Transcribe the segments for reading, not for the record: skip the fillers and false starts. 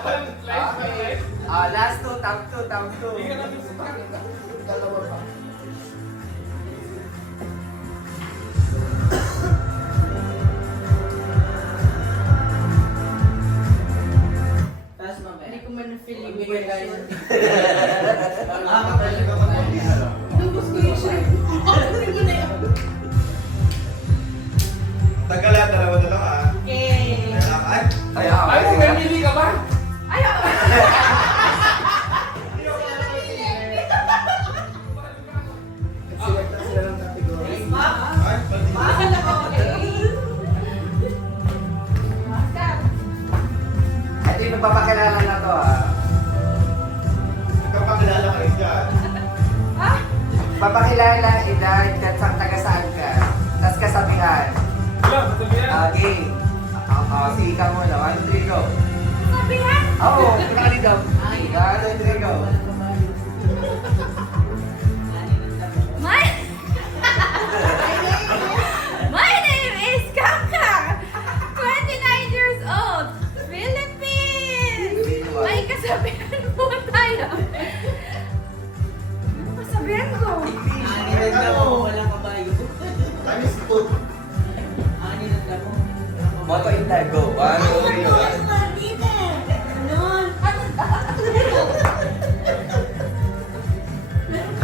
Okay. Last two, top two. Dalawa pa. Hindi ko man na-feel yung Magbigay tayo. Lubos ko yung shirt. Sige na yun. Tagal yan, dalawa ah. Okay. Ay, mamimili ka ba? Ayaw! Select na sila ng category. Mahal ako. Master. Ito yung magpapakilala na to Nagkapakilala ka rin dyan. Ha? Papakilala, edad, at sa taga saan ka. Tapos kasabihan. Okay. Sige ka muna. 1, 2, 3, go. Sabihan? Oo, pinakaligaw. 1, 2, 3, go. My... My name is Kaka. 29 years old. Philippines. May kasabihan po tayo. Ano kasabihan ko? Anin ang damo, walang kabayo. Times 2. Anin ang damo. Moto intag, go. 1, 2, 3, go.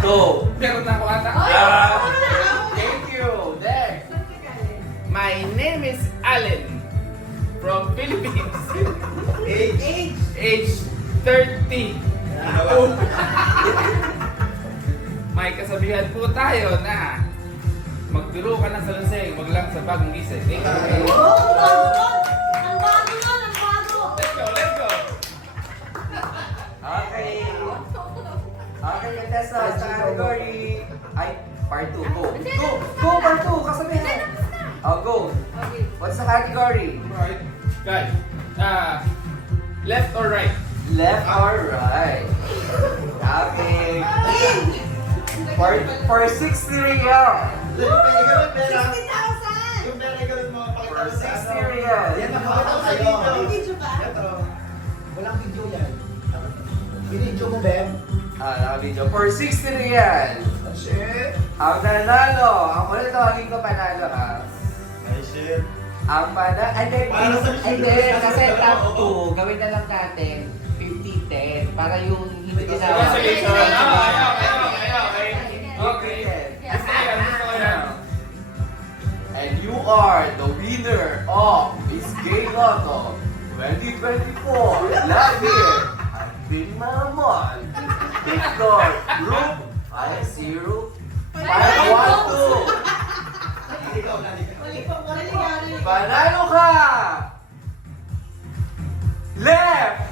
Go. Meron na ako ata. Thank you. Next. My name is Allen from Philippines. Age 30. May kasabihan po tayo na magturo ka ng saluseng, wag lang sa bagong gising. Thank you. Let's go. Okay. Okay, Tessa, sa category. Ay, part 2, go. Go, part 2, kasabihan. Oh, go. Okay. What's the category? Right. Guys, left or right? Left or right? Okay. For 60 real. Yung pera gawin mo, For pakita mo 60 real. Yan, nakakita ko sa video. Ito. Walang video yan. Video mo, Ben. Naka-video. For 60 real. Shit. Ang nanalo. Ang ulit tawagin ko panalo ha. Ay, shit. Ang panalo. And then, Para sa and then, kasi top Oo. 2, gawin na lang natin 50-10 para yung hindi ginawa. Congratulations. Ayaw. Okay. Gusto ko yan. And you are the winner of Miss Gay Lotto 2024. Live here at Big Maramon. Victor Group 50512. Panalo ka! Left!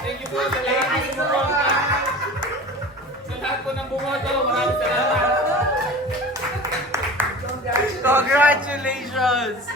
Thank you po sa lahat ng bumoto. Sa lahat po ng bumoto, maraming salamat. Congratulations!